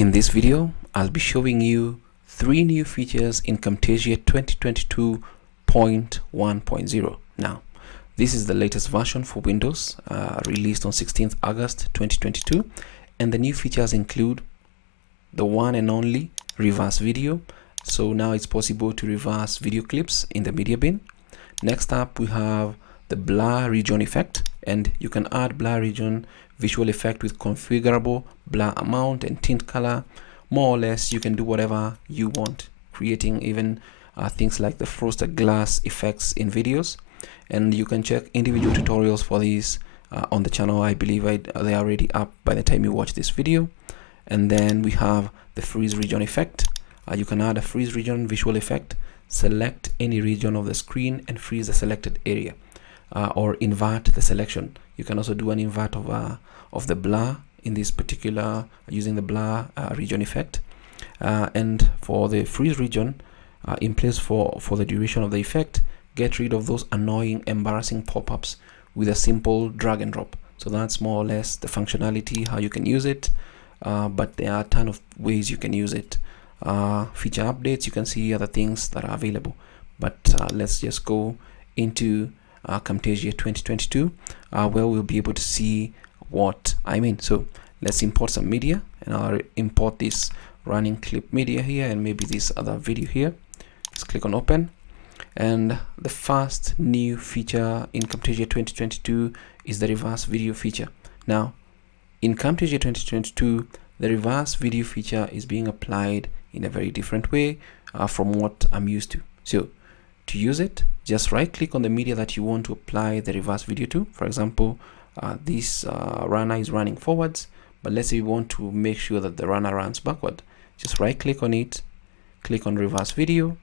In this video, I'll be showing you 3 new features in Camtasia 2022.1.0. Now, this is the latest version for Windows, released on 16th August 2022, and the new features include the one and only reverse video. So now it's possible to reverse video clips in the media bin. Next up, we have the blur region effect, and you can add blur region visual effect with configurable blur amount and tint color. More or less, you can do whatever you want, creating even things like the frosted glass effects in videos. And you can check individual tutorials for these on the channel. I believe they are already up by the time you watch this video. And then we have the freeze region effect. You can add a freeze region visual effect, select any region of the screen and freeze the selected area, or invert the selection. You can also do an invert of the blur in this particular using the blur region effect. And for the freeze region, in place for the duration of the effect, get rid of those annoying, embarrassing pop-ups with a simple drag and drop. So that's more or less the functionality, how you can use it. But there are a ton of ways you can use it. Feature updates, you can see other things that are available. But let's just go into Camtasia 2022, where we'll be able to see what I mean. So let's import some media, and I'll import this running clip media here and maybe this other video here. Let's click on open, and the first new feature in Camtasia 2022 is the reverse video feature. Now in Camtasia 2022, the reverse video feature is being applied in a very different way from what I'm used to. So to use it, just right click on the media that you want to apply the reverse video to. For example, this runner is running forwards, but let's say you want to make sure that the runner runs backward. Just right click on it, click on reverse video,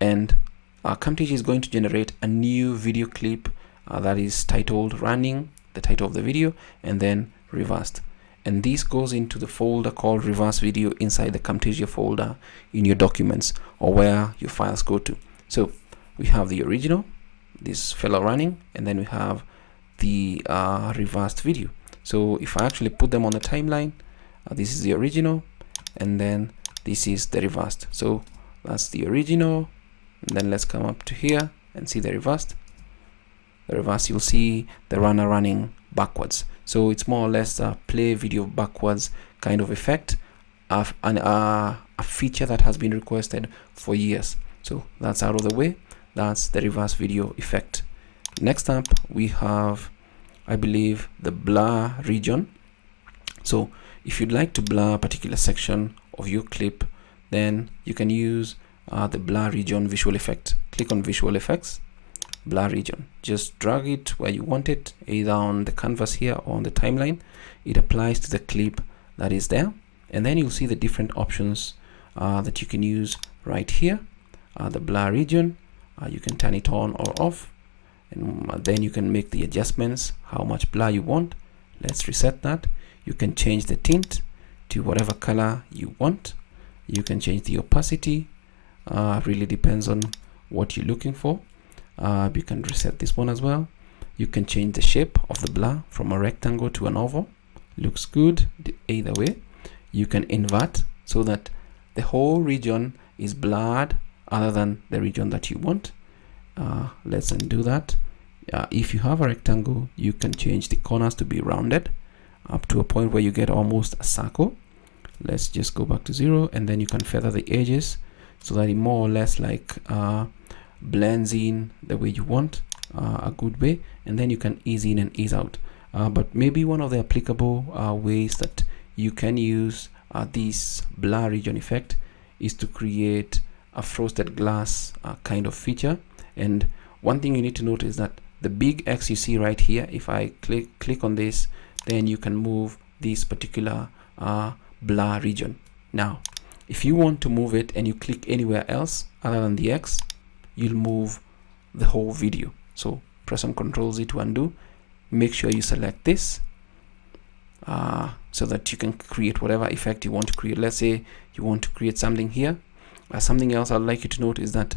and Camtasia is going to generate a new video clip that is titled running, the title of the video, and then reversed. And this goes into the folder called reverse video inside the Camtasia folder in your documents or where your files go to. So we have the original, this fellow running, and then we have the reversed video. So if I actually put them on the timeline, this is the original, and then this is the reversed. So that's the original, and then let's come up to here and see the reversed. The reverse, you'll see the runner running backwards. So it's more or less a play video backwards kind of effect, a feature that has been requested for years. So that's out of the way. That's the reverse video effect. Next up, we have, I believe, the blur region. So if you'd like to blur a particular section of your clip, then you can use the blur region visual effect. Click on visual effects, blur region. Just drag it where you want it, either on the canvas here or on the timeline. It applies to the clip that is there, and then you'll see the different options that you can use right here. The blur region, you can turn it on or off, and then you can make the adjustments how much blur you want. Let's reset that. You can change the tint to whatever color you want. You can change the opacity, really depends on what you're looking for. You can reset this one as well. You can change the shape of the blur from a rectangle to an oval. Looks good either way. You can invert so that the whole region is blurred other than the region that you want. Let's undo that. If you have a rectangle, you can change the corners to be rounded up to a point where you get almost a circle. Let's just go back to 0, and then you can feather the edges so that it more or less like blends in the way you want, a good way, and then you can ease in and ease out. But maybe one of the applicable ways that you can use this blur region effect is to create a frosted glass kind of feature. And one thing you need to note is that the big X you see right here, if I click on this, then you can move this particular blur region. Now if you want to move it and you click anywhere else other than the X, you'll move the whole video. So press on Ctrl-Z to undo. Make sure you select this so that you can create whatever effect you want to create. Let's say you want to create something here. Something else I'd like you to note is that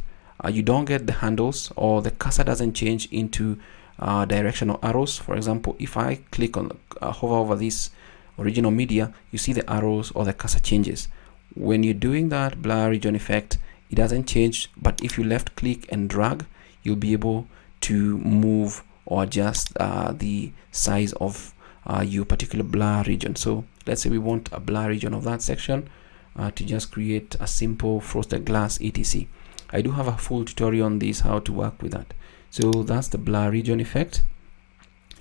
you don't get the handles, or the cursor doesn't change into directional arrows. For example, if I click on hover over this original media, you see the arrows or the cursor changes. When you're doing that blur region effect, it doesn't change, but if you left click and drag, you'll be able to move or adjust the size of your particular blur region. So let's say we want a blur region of that section to just create a simple frosted glass etc. I do have a full tutorial on this, how to work with that. So that's the blur region effect,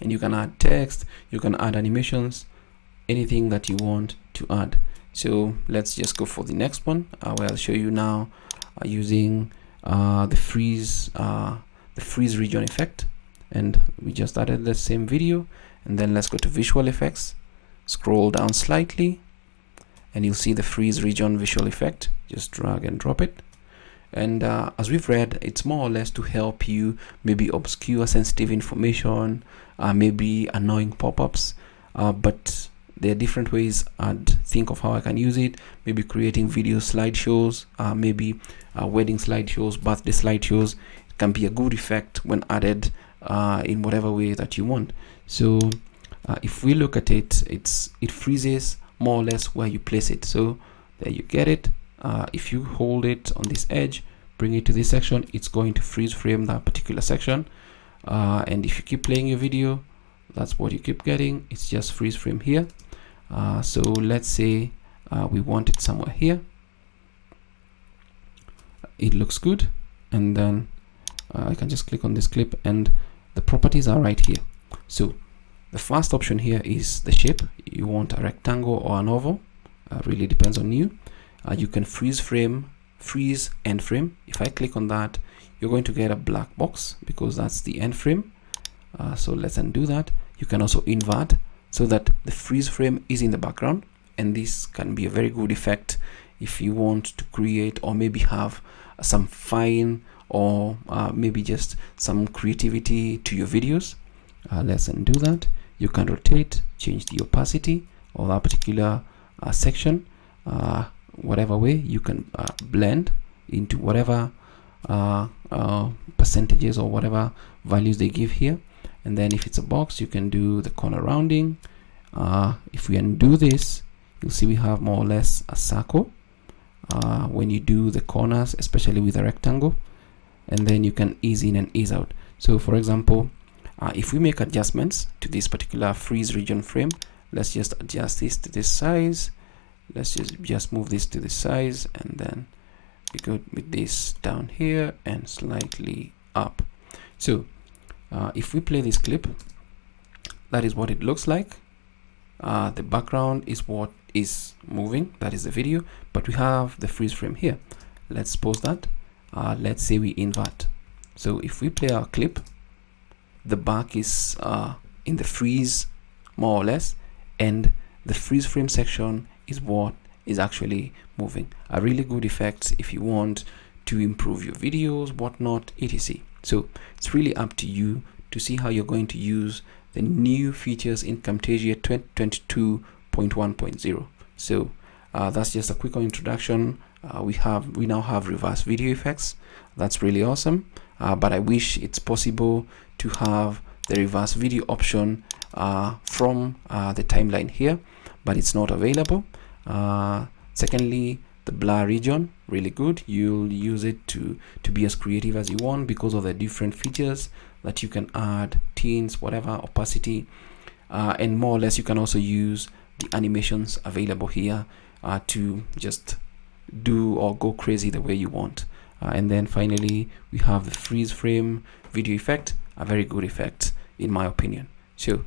and you can add text, you can add animations, anything that you want to add. So let's just go for the next one, where I'll show you now using the freeze region effect. And we just added the same video, and then let's go to visual effects, scroll down slightly, and you'll see the freeze region visual effect. Just drag and drop it. And as we've read, it's more or less to help you maybe obscure sensitive information, maybe annoying pop-ups, but there are different ways I'd think of how I can use it. Maybe creating video slideshows, maybe wedding slideshows, birthday slideshows. It can be a good effect when added in whatever way that you want. So if we look at it, it freezes more or less where you place it. So there you get it. If you hold it on this edge, bring it to this section, it's going to freeze frame that particular section. And if you keep playing your video, that's what you keep getting. It's just freeze frame here. So let's say we want it somewhere here. It looks good, and then I can just click on this clip, and the properties are right here. So the first option here is the shape. You want a rectangle or an oval, really depends on you. You can freeze end frame. If I click on that, you're going to get a black box because that's the end frame. So let's undo that. You can also invert so that the freeze frame is in the background, and this can be a very good effect if you want to create or maybe have some fine or maybe just some creativity to your videos. Let's undo that. You can rotate, change the opacity of that particular section, whatever way. You can blend into whatever percentages or whatever values they give here. And then if it's a box, you can do the corner rounding. If we undo this, you'll see we have more or less a circle when you do the corners, especially with a rectangle. And then you can ease in and ease out. So for example, if we make adjustments to this particular freeze region frame, let's just adjust this to this size. Let's just move this to this size, and then we go with this down here and slightly up. So if we play this clip, that is what it looks like. The background is what is moving, that is the video, but we have the freeze frame here. Let's pause that. Let's say we invert. So if we play our clip, the back is in the freeze more or less, and the freeze frame section is what is actually moving. A really good effect if you want to improve your videos, whatnot, etc. So it's really up to you to see how you're going to use the new features in Camtasia 2022.1.0. So that's just a quick introduction. We now have reverse video effects. That's really awesome. But I wish it's possible to have the reverse video option from the timeline here, but it's not available. Secondly, the blur region, really good. You'll use it to be as creative as you want because of the different features that you can add, tints, whatever, opacity, and more or less you can also use the animations available here to just do or go crazy the way you want. And then finally we have the freeze frame video effect, a very good effect in my opinion. So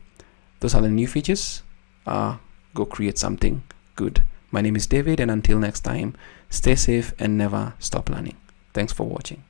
those are the new features. Go create something good. My name is David, and until next time, stay safe and never stop learning. Thanks for watching.